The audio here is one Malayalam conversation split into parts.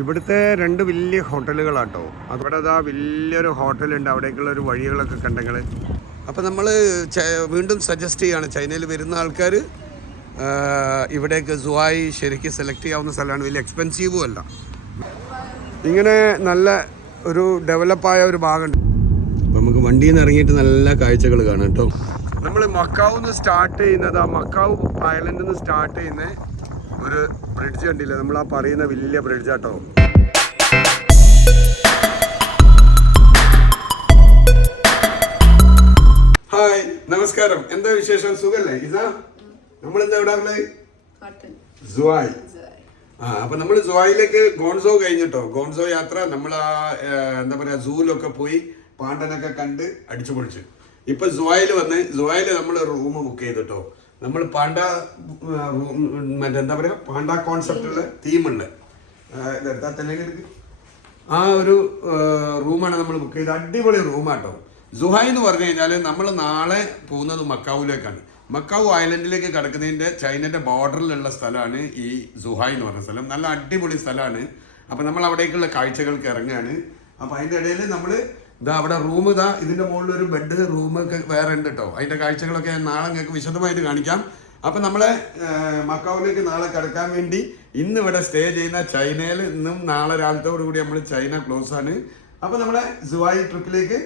ഇവിടുത്തെ രണ്ട് വലിയ ഹോട്ടലുകളാട്ടോ. അവിടെ അതാ വലിയൊരു ഹോട്ടലുണ്ട്. അവിടേക്കുള്ള ഒരു വഴികളൊക്കെ കണ്ടെങ്കിൽ അപ്പോൾ നമ്മൾ വീണ്ടും സജസ്റ്റ് ചെയ്യാണ്. ചൈനയിൽ വരുന്ന ആൾക്കാർ ഇവിടേക്ക് സുഹായി ശരിക്കും സെലക്ട് ചെയ്യാവുന്ന സ്ഥലമാണ്. വലിയ എക്സ്പെൻസീവും അല്ല. ഇങ്ങനെ നല്ല ഒരു ഡെവലപ്പായ ഒരു ഭാഗമുണ്ട് നമുക്ക് വണ്ടിയിൽ നിന്ന് ഇറങ്ങിയിട്ട് നല്ല കാഴ്ചകൾ കാണാം കേട്ടോ. നമ്മൾ മക്കാവുന്ന് സ്റ്റാർട്ട് ചെയ്യുന്നത് ആ മക്കാവ് ഐലൻഡിൽ നിന്ന് സ്റ്റാർട്ട് ചെയ്യുന്ന ഒരു ബ്രിഡ്ജ് കണ്ടില്ലേ? നമ്മൾ ആ പറയുന്ന വലിയ ബ്രിഡ്ജ് ആട്ടോ. ഹായ് നമസ്കാരം. എന്താ വിശേഷം? സുഖല്ലേ? ഇതാ നമ്മളെന്താ ഇവിടെ ഉള്ളത് ജുവായ് ആ അപ്പൊ നമ്മൾ ജുവായിലേക്ക് ഗോൺസോ കഴിഞ്ഞിട്ടോ? ഗോൺസോ യാത്ര നമ്മൾ ആ എന്താ പറയാ സൂലൊക്കെ പോയി പാണ്ടനൊക്കെ കണ്ട് അടിച്ചു പൊളിച്ചു ഇപ്പൊ ജുവായിൽ വന്ന് ജുവായിൽ നമ്മൾ റൂം ബുക്ക് ചെയ്തിട്ടോ? നമ്മൾ പാണ്ട മറ്റെന്താ പറയുക പാണ്ട കോൺസെപ്റ്റുള്ള തീമുണ്ട് ഇതെടുത്താൽ തന്നെ ആ ഒരു റൂമാണ് നമ്മൾ ബുക്ക് ചെയ്ത് അടിപൊളി റൂമാട്ടോ. സുഹായ് എന്ന് പറഞ്ഞു കഴിഞ്ഞാൽ നമ്മൾ നാളെ പോകുന്നത് മക്കാവിലേക്കാണ്. മക്കാവു ഐലൻഡിലേക്ക് കിടക്കുന്നതിന്റെ ചൈനന്റെ ബോർഡറിലുള്ള സ്ഥലമാണ് ഈ സുഹായ് എന്ന് പറഞ്ഞ സ്ഥലം. നല്ല അടിപൊളി സ്ഥലമാണ്. അപ്പം നമ്മൾ അവിടേക്കുള്ള കാഴ്ചകൾക്ക് ഇറങ്ങുകയാണ് അപ്പം അതിന്റെ ഇടയിൽ നമ്മൾ ഇതാ അവിടെ റൂം ഇതാ ഇതിന്റെ മുകളിൽ ഒരു ബെഡ് റൂം വേറെ ഉണ്ട് കേട്ടോ അതിന്റെ കാഴ്ചകളൊക്കെ ഞാൻ നാളെ നിങ്ങൾക്ക് വിശദമായിട്ട് കാണിക്കാം. അപ്പം നമ്മളെ മക്കാവിലേക്ക് നാളെ കിടക്കാൻ വേണ്ടി ഇന്ന് ഇവിടെ സ്റ്റേ ചെയ്യുന്ന ചൈനയിൽ ഇന്നും നാളെ രാവിലത്തോടു കൂടി നമ്മൾ ചൈന ക്ലോസ് ആണ്. അപ്പം നമ്മളെ സുവായി ട്രിപ്പിലേക്ക്.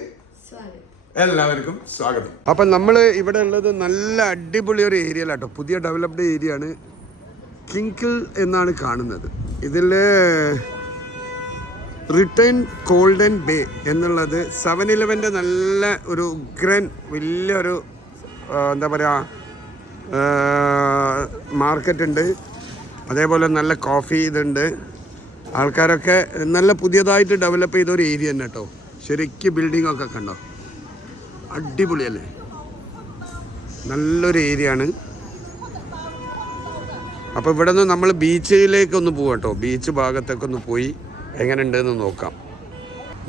എല്ലാവർക്കും സ്വാഗതം. അപ്പം നമ്മൾ ഇവിടെ ഉള്ളത് നല്ല അടിപൊളി ഒരു ഏരിയ കേട്ടോ പുതിയ ഡെവലപ്ഡ് ഏരിയ ആണ് കിങ്കിൾ എന്നാണ് കാണുന്നത്. ഇതിൽ റിട്ടേൺ ഗോൾഡൻ ബേ എന്നുള്ളത് സെവൻ ഇലവന്റെ നല്ല ഒരു ഉഗ്രൻ വലിയൊരു എന്താ പറയുക മാർക്കറ്റ് ഉണ്ട് അതേപോലെ നല്ല കോഫി ഇതുണ്ട്. ആൾക്കാരൊക്കെ നല്ല പുതിയതായിട്ട് ഡെവലപ്പ് ചെയ്ത ഒരു ഏരിയ തന്നെ കേട്ടോ. ശരിക്കും ബിൽഡിംഗ് ഒക്കെ കണ്ടോ? അടിപൊളിയല്ലേ? നല്ലൊരു ഏരിയ ആണ്. അപ്പോൾ ഇവിടെ നിന്ന് നമ്മൾ ബീച്ചിലേക്കൊന്ന് പോവാം കേട്ടോ. ബീച്ച് ഭാഗത്തൊക്കെ ഒന്ന് പോയി. എങ്ങനെ ഉണ്ടെന്ന് നോക്കാം.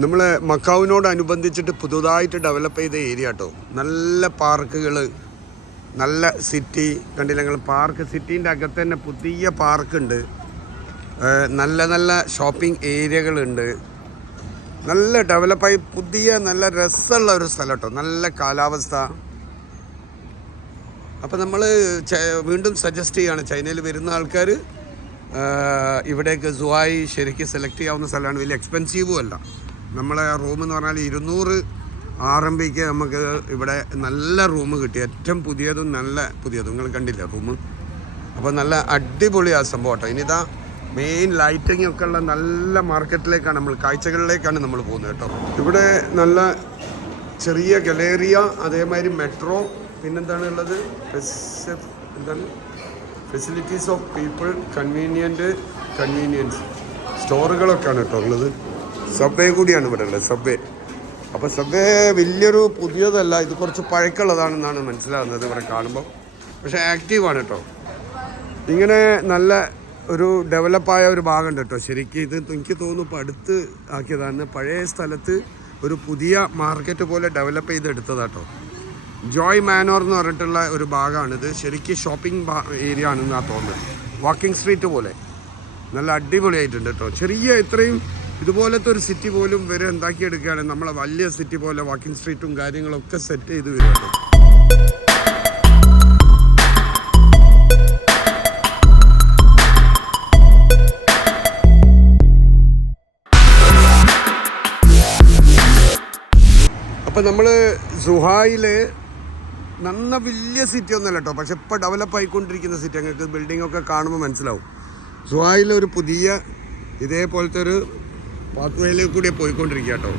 നമ്മൾ മക്കാവിനോടനുബന്ധിച്ചിട്ട് പുതുതായിട്ട് ഡെവലപ്പ് ചെയ്ത ഏരിയ കേട്ടോ നല്ല പാർക്കുകൾ നല്ല സിറ്റി കണ്ടില്ല ഞങ്ങൾ പാർക്ക് സിറ്റീന്റെ അകത്ത് തന്നെ പുതിയ പാർക്കുണ്ട് നല്ല നല്ല ഷോപ്പിംഗ് ഏരിയകളുണ്ട് നല്ല ഡെവലപ്പായി പുതിയ നല്ല രസമുള്ള ഒരു സ്ഥലം കേട്ടോ നല്ല കാലാവസ്ഥ. അപ്പം നമ്മൾ വീണ്ടും സജസ്റ്റ് ചെയ്യാണ് ചൈനയിൽ വരുന്ന ആൾക്കാർ ഇവിടേക്ക് സുഹായി ശരിക്കും സെലക്ട് ചെയ്യാവുന്ന സ്ഥലമാണ്. വലിയ എക്സ്പെൻസീവും അല്ല. നമ്മളെ റൂം എന്ന് പറഞ്ഞാൽ ഇരുന്നൂറ് ആർ എം പിക്ക് നമുക്ക് ഇവിടെ നല്ല റൂം കിട്ടി. ഏറ്റവും പുതിയതും നല്ല പുതിയതും. നിങ്ങൾ കണ്ടില്ല റൂം അപ്പോൾ നല്ല അടിപൊളി ആ സംഭവം കേട്ടോ. ഇനിതാ മെയിൻ ലൈറ്റിംഗ് ഒക്കെ ഉള്ള നല്ല മാർക്കറ്റിലേക്കാണ് നമ്മൾ കാഴ്ചകളിലേക്കാണ് നമ്മൾ പോകുന്നത് കേട്ടോ. ഇവിടെ നല്ല ചെറിയ ഗലേറിയ അതേമാതിരി മെട്രോ പിന്നെന്താണ് ഉള്ളത്? എന്താണ്? Facilities of people convenient convenience സ്റ്റോറുകളൊക്കെയാണ് കേട്ടോ ഉള്ളത്. സബ്വേ കൂടിയാണ് ഇവിടെ ഉള്ളത് സബ്വേ അപ്പോൾ സബ്വേ വലിയൊരു പുതിയതല്ല ഇത് കുറച്ച് പഴക്കമുള്ളതാണെന്നാണ് മനസ്സിലാകുന്നത് ഇവിടെ കാണുമ്പോൾ പക്ഷേ ആക്റ്റീവാണ് കേട്ടോ. ഇങ്ങനെ നല്ല ഒരു ഡെവലപ്പായ ഒരു ഭാഗമുണ്ട് കേട്ടോ. ശരിക്കും ഇത് എനിക്ക് തോന്നുന്നു ഇപ്പോൾ അടുത്ത് ആക്കിയതാണ്. പഴയ സ്ഥലത്ത് ഒരു പുതിയ മാർക്കറ്റ് പോലെ ഡെവലപ്പ് ചെയ്തെടുത്തതാട്ടോ ജോയ് മാനോർ എന്ന് പറഞ്ഞിട്ടുള്ള ഒരു ഭാഗമാണിത്. ശരിക്കും ഷോപ്പിംഗ് ഏരിയ ആണെന്നാണ് തോന്നുന്നത്. വാക്കിംഗ് സ്ട്രീറ്റ് പോലെ. നല്ല അടിപൊളിയായിട്ടുണ്ട് കേട്ടോ ചെറിയ ഇത്രയും ഇതുപോലത്തെ ഒരു സിറ്റി പോലും വരെ എന്താക്കിയെടുക്കുകയാണ് നമ്മളെ വലിയ സിറ്റി പോലെ വാക്കിംഗ് സ്ട്രീറ്റും കാര്യങ്ങളൊക്കെ സെറ്റ് ചെയ്ത് വരുന്നുണ്ട്. അപ്പം നമ്മൾ സുഹായിൽ നന്ന വലിയ സിറ്റി ഒന്നുമല്ല കേട്ടോ പക്ഷെ ഇപ്പോൾ ഡെവലപ്പ് ആയിക്കൊണ്ടിരിക്കുന്ന സിറ്റി ഞങ്ങൾക്ക് ബിൽഡിംഗ് ഒക്കെ കാണുമ്പോൾ മനസ്സിലാവും. സുഹായിൽ ഒരു പുതിയ ഇതേപോലത്തെ ഒരു പാത്വേയിലേക്ക് കൂടി പോയിക്കൊണ്ടിരിക്കുക കേട്ടോ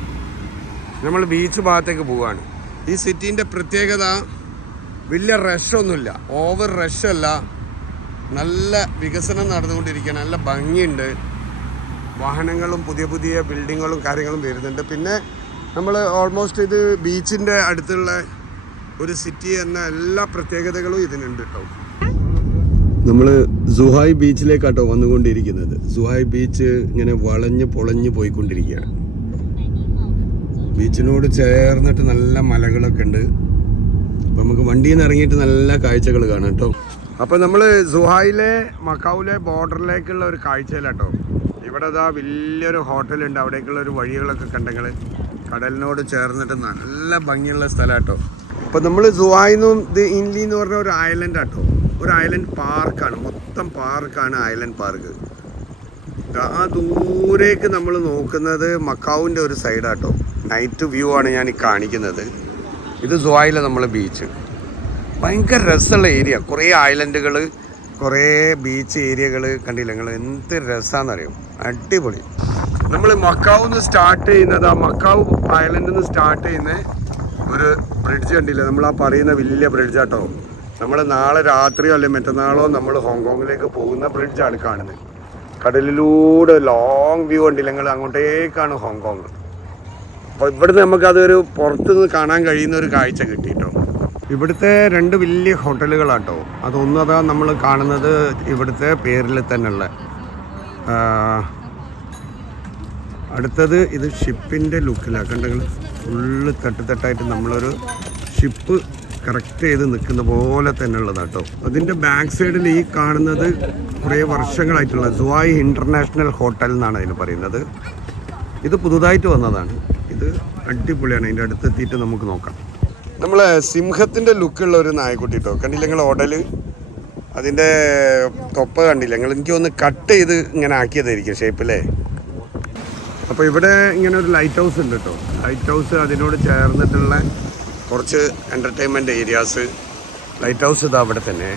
നമ്മൾ ബീച്ച് ഭാഗത്തേക്ക് പോവുകയാണ്. ഈ സിറ്റീന്റെ പ്രത്യേകത വലിയ റഷൊന്നുമില്ല ഓവർ റഷല്ല നല്ല വികസനം നടന്നുകൊണ്ടിരിക്കുകയാണ്. നല്ല ഭംഗിയുണ്ട്. വാഹനങ്ങളും പുതിയ പുതിയ ബിൽഡിങ്ങുകളും കാര്യങ്ങളും വരുന്നുണ്ട്. പിന്നെ നമ്മൾ ഓൾമോസ്റ്റ് ഇത് ബീച്ചിന്റെ അടുത്തുള്ള ഒരു സിറ്റി എന്ന എല്ലാ പ്രത്യേകതകളും ഇതിനുണ്ട് കേട്ടോ. നമ്മൾ സുഹായ് ബീച്ചിലേക്കാട്ടോ വന്നുകൊണ്ടിരിക്കുന്നത്. സുഹായ് ബീച്ച് ഇങ്ങനെ വളഞ്ഞ് പൊളഞ്ഞ് പോയിക്കൊണ്ടിരിക്കുകയാണ്. ബീച്ചിനോട് ചേർന്നിട്ട് നല്ല മലകളൊക്കെ ഉണ്ട്. അപ്പം നമുക്ക് വണ്ടിയിൽ നിന്ന് ഇറങ്ങിയിട്ട് നല്ല കാഴ്ചകൾ കാണാം കേട്ടോ. അപ്പം നമ്മൾ സുഹായിലെ മക്കാവിലെ ബോർഡറിലേക്കുള്ള ഒരു കാഴ്ചയിലാട്ടോ. ഇവിടെ ഇതാ വലിയൊരു ഹോട്ടലുണ്ട്. അവിടേക്കുള്ള ഒരു വഴികളൊക്കെ കണ്ടെങ്കിൽ കടലിനോട് ചേർന്നിട്ട് നല്ല ഭംഗിയുള്ള സ്ഥലം കേട്ടോ ഇപ്പം നമ്മൾ സുവായിന്നും ഇൻലി എന്ന് പറഞ്ഞ ഒരു ഐലൻഡ് ആട്ടോ. ഒരു ഐലൻഡ് പാർക്കാണ് മൊത്തം പാർക്കാണ് ഐലൻഡ് പാർക്ക് ആ ദൂരേക്ക് നമ്മൾ നോക്കുന്നത് മക്കാവിന്റെ ഒരു സൈഡാട്ടോ നൈറ്റ് വ്യൂ ആണ് ഞാൻ ഈ കാണിക്കുന്നത്. ഇത് സുവായിലെ നമ്മളെ ബീച്ച് ഭയങ്കര രസമുള്ള ഏരിയ കുറേ ഐലൻഡുകൾ കുറേ ബീച്ച് ഏരിയകൾ കണ്ടില്ല? നിങ്ങൾ എന്ത് രസമാണെന്നറിയോ അടിപൊളി. നമ്മൾ മക്കാവ് നിന്ന് സ്റ്റാർട്ട് ചെയ്യുന്നത് ആ മക്കാവ് ഐലൻഡിൽ നിന്ന് സ്റ്റാർട്ട് ചെയ്യുന്ന ഒരു ബ്രിഡ്ജ് കണ്ടില്ലേ? നമ്മൾ ആ പറയുന്ന വലിയ ബ്രിഡ്ജ് ആട്ടോ. നമ്മൾ നാളെ രാത്രിയോ അല്ലെങ്കിൽ മറ്റന്നാളോ നമ്മൾ ഹോങ്കോങ്ങിലേക്ക് പോകുന്ന ബ്രിഡ്ജാണ് കാണുന്നത്. കടലിലൂടെ ലോങ് വ്യൂ കണ്ടില്ല? നിങ്ങൾ അങ്ങോട്ടേക്കാണ് ഹോങ്കോങ്. അപ്പോൾ ഇവിടുന്ന് നമുക്കതൊരു പുറത്തുനിന്ന് കാണാൻ കഴിയുന്ന ഒരു കാഴ്ച കിട്ടിയിട്ടോ ഇവിടുത്തെ രണ്ട് വലിയ ഹോട്ടലുകളാട്ടോ. അതൊന്നതാ നമ്മൾ കാണുന്നത് ഇവിടുത്തെ പേരിൽ തന്നെയുള്ള. അടുത്തത് ഇത് ഷിപ്പിന്റെ ലുക്കിലാണ്. കണ്ടെങ്കിൽ ഫുള്ള് തട്ടുതട്ടായിട്ട് നമ്മളൊരു ഷിപ്പ് കറക്റ്റ് ചെയ്ത് നിൽക്കുന്ന പോലെ തന്നെ ഉള്ളതാട്ടോ അതിന്റെ ബാക്ക് സൈഡിൽ ഈ കാണുന്നത് കുറേ വർഷങ്ങളായിട്ടുള്ള സുവായ് ഇന്റർനാഷണൽ ഹോട്ടൽ എന്നാണ് അതിന് പറയുന്നത്. ഇത് പുതുതായിട്ട് വന്നതാണ്. ഇത് അടിപൊളിയാണ്. അതിന്റെ അടുത്തെത്തിയിട്ട് നമുക്ക് നോക്കാം. നമ്മൾ സിംഹത്തിന്റെ ലുക്കുള്ള ഒരു നായക്കുട്ടി കേട്ടോ. കണ്ടില്ല നിങ്ങൾ ഹോട്ടൽ അതിന്റെ തൊപ്പ കണ്ടില്ല? നിങ്ങൾ എനിക്ക് ഒന്ന് കട്ട് ചെയ്ത് ഇങ്ങനെ ആക്കിയതായിരിക്കും ഷേപ്പിലേ അപ്പോൾ ഇവിടെ ഇങ്ങനെ ഒരു ലൈറ്റ് ഹൗസ് ഉണ്ട് കേട്ടോ ലൈറ്റ് ഹൗസ് അതിനോട് ചേർന്നിട്ടുള്ള കുറച്ച് എന്റർടൈൻമെന്റ് ഏരിയാസ് ലൈറ്റ് ഹൗസ് ഇതാ അവിടെ തന്നെ.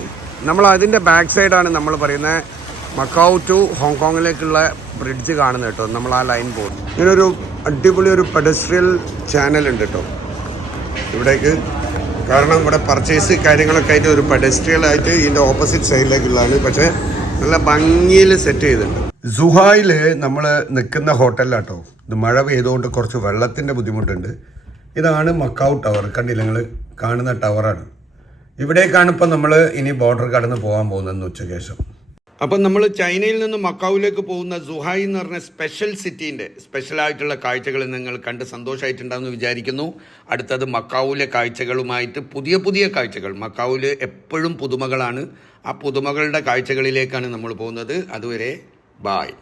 നമ്മൾ അതിന്റെ ബാക്ക് സൈഡാണ് നമ്മൾ പറയുന്നത് മക്കാവ് ടു ഹോങ്കോങ്ങിലേക്കുള്ള ബ്രിഡ്ജ് കാണുന്നത് കേട്ടോ നമ്മൾ ആ ലൈൻ പോകും. ഇങ്ങനൊരു അടിപൊളി ഒരു പെഡസ്ട്രിയൽ ചാനൽ ഉണ്ട് കേട്ടോ ഇവിടേക്ക്. കാരണം ഇവിടെ പർച്ചേസ് കാര്യങ്ങളൊക്കെ ആയിട്ട് ഒരു പെഡസ്ട്രിയൽ ആയിട്ട് ഇതിന്റെ ഓപ്പോസിറ്റ് സൈഡിലേക്കുള്ളതാണ് പക്ഷേ നല്ല ഭംഗിയിൽ സെറ്റ് ചെയ്തിട്ടുണ്ട്. സുഹായിൽ നമ്മൾ നിൽക്കുന്ന ഹോട്ടലിലാട്ടോ. ഇത് മഴ പെയ്തുകൊണ്ട് കുറച്ച് വെള്ളത്തിന്റെ ബുദ്ധിമുട്ടുണ്ട്. ഇതാണ് മക്കാവ് ടവർ. കണ്ടില്ല നിങ്ങൾ കാണുന്ന ടവറാണ്. ഇവിടേക്കാണ് ഇപ്പം നമ്മൾ ഇനി ബോർഡർ കടന്ന് പോകാൻ പോകുന്നത് ഉച്ചയ്ക്ക് ശേഷം അപ്പം നമ്മൾ ചൈനയിൽ നിന്ന് മക്കാവിലേക്ക് പോകുന്ന സുഹായി എന്ന് പറഞ്ഞ സ്പെഷ്യൽ സിറ്റീന്റെ സ്പെഷ്യലായിട്ടുള്ള കാഴ്ചകൾ നിങ്ങൾ കണ്ട് സന്തോഷമായിട്ടുണ്ടാകുമെന്ന് വിചാരിക്കുന്നു. അടുത്തത് മക്കാവിലെ കാഴ്ചകളുമായിട്ട് പുതിയ പുതിയ കാഴ്ചകൾ. മക്കാവിൽ എപ്പോഴും പുതുമകളാണ്. ആ പുതുമകളുടെ കാഴ്ചകളിലേക്കാണ് നമ്മൾ പോകുന്നത്. അതുവരെ Bye.